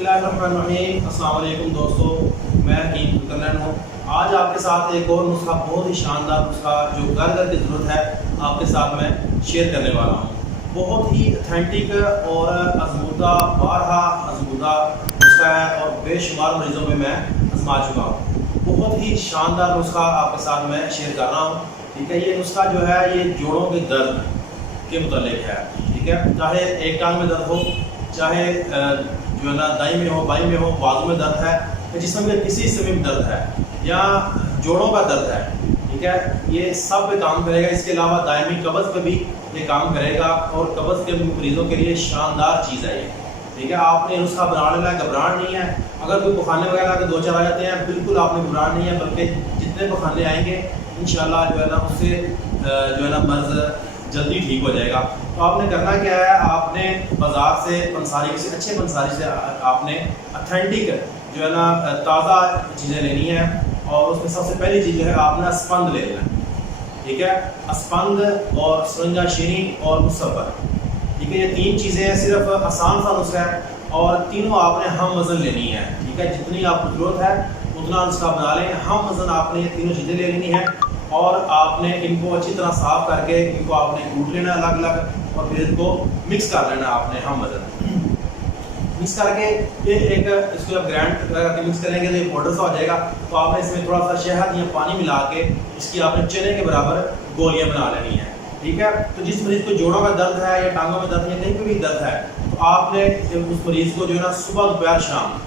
बिस्मिल्लाहिर्रहमानिर्रहीम। अस्सलाम वालेकुम दोस्तों, मैं हकीम कुलकर्नैन हूँ। आज आपके साथ एक और नुस्खा, बहुत ही शानदार नुस्खा जो घर घर की ज़रूरत है, आपके साथ मैं शेयर करने वाला हूँ। बहुत ही अथेंटिक और आजमूदा, बारहा आजमूदा नुस्खा है और बेशुमार मरीज़ों में मैं आजमा चुका हूँ। बहुत ही शानदार नुस्खा आपके साथ मैं शेयर कर रहा हूँ। ठीक है, ये नुस्खा जो है ये जोड़ों के दर्द के मुतालिक है। ठीक है, चाहे एक टांग में दर्द हो, चाहे जो है ना दाई में हो, बाई में हो, बाजू में दर्द है, या जिस्म के किसी हिस्से में दर्द है, या जोड़ों का दर्द है, ठीक है, ये सब पे काम करेगा। इसके अलावा दायमी कब्ज़ पे भी ये काम करेगा और कब्ज़ के मरीज़ों के लिए शानदार चीज़ है ये। ठीक है, आपने नुस्खा बना लेना, घबराहट नहीं है। अगर कोई पखाने वगैरह के दो चार आ जाते हैं, बिल्कुल आपने घबराहट नहीं है, बल्कि जितने पखाने आएंगे इंशाल्लाह जो है ना उससे जो है ना मर्ज़ जल्दी ठीक हो जाएगा। तो आपने करना क्या है, आपने बाज़ार से पंसारी से, अच्छे पंसारी से आपने अथेंटिक जो है ना ताज़ा चीज़ें लेनी है। और उसमें सबसे पहली चीज़ जो है आपने अस्पंद ले लेना है। ठीक है, अस्पंद और सरंजा शीनी और मुसब्बर। ठीक है, ये तीन चीज़ें हैं, सिर्फ आसान सा नुस्खा है और तीनों आपने हम वज़न लेनी है। ठीक है, जितनी आपको ज़रूरत है उतना नुस्खा बना लें। हम वज़न आपने ये तीनों चीज़ें ले लेनी है और आपने इनको अच्छी तरह साफ करके इनको आपने कूट लेना अलग अलग और फिर इनको मिक्स कर लेना आपने हम वज़न मिक्स करके ये एक इसको जब ग्राइंड करके मिक्स करेंगे तो ये पाउडर सा हो जाएगा। तो आपने इसमें थोड़ा सा शहद या पानी मिला के इसकी आपने चने के बराबर गोलियां बना लेनी है। ठीक है, तो जिस मरीज़ को जोड़ों का दर्द है या टांगों में दर्द है, कहीं पर भी दर्द है, तो आपने उस मरीज़ को जो है ना सुबह दोपहर शाम,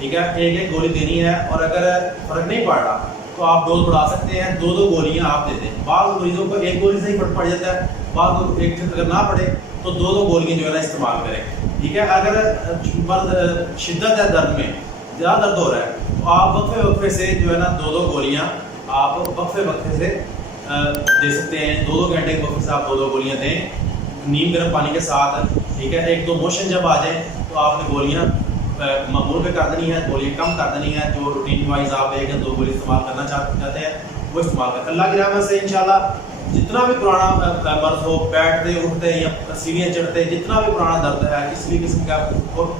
ठीक है, एक एक गोली देनी है। और अगर फ़र्क नहीं पड़ रहा तो आप डोज बढ़ा सकते हैं, दो दो गोलियां आप देते हैं। बाद मरीजों को एक गोली से ही फर्क पड़ जाता है, बाद को एक अगर ना पड़े तो दो दो गोलियां जो है ना इस्तेमाल करें। ठीक है, अगर शिद्दत है दर्द में, ज़्यादा दर्द हो रहा है, तो आप वक्फे वक्फे से जो है ना दो दो गोलियां आप वक्फे वक्फे से दे सकते हैं। दो दो घंटे के वक्फे से आप दो दो गोलियां दें नीम गर्म पानी के साथ। ठीक है, एक दो मोशन जब आ जाए तो आपने गोलियाँ मकबूल पे कर देनी है, गोलियाँ कम कर देनी है। जो रूटीन वाइज आप एक या दो गोली इस्तेमाल करना चाहते हैं वो इस्तेमाल करें। अल्लाह की रहमत से इंशाल्लाह जितना भी पुराना मर्ज हो, बैठते उठते या सीढ़ियाँ चढ़ते, जितना भी पुराना दर्द है, किसी भी किस्म का और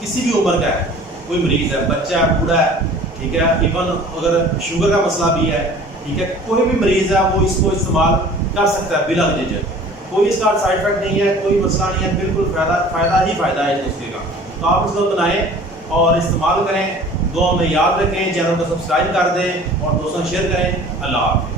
किसी भी उम्र का है, कोई मरीज़ है, बच्चा है, बूढ़ा है, ठीक है, इवन अगर शुगर का मसला भी है, ठीक है, कोई भी मरीज़ है वो इसको इस्तेमाल कर सकता है बिला झिझक। कोई इसका साइड इफेक्ट नहीं है, कोई मसला नहीं है, बिल्कुल फ़ायदा ही फ़ायदा है इस नुस्खे का। तो आप इसको बनाएं और इस्तेमाल करें। दुआ में याद रखें, चैनल को सब्सक्राइब कर दें और दोस्तों शेयर करें। अल्लाह हाफ़िज़।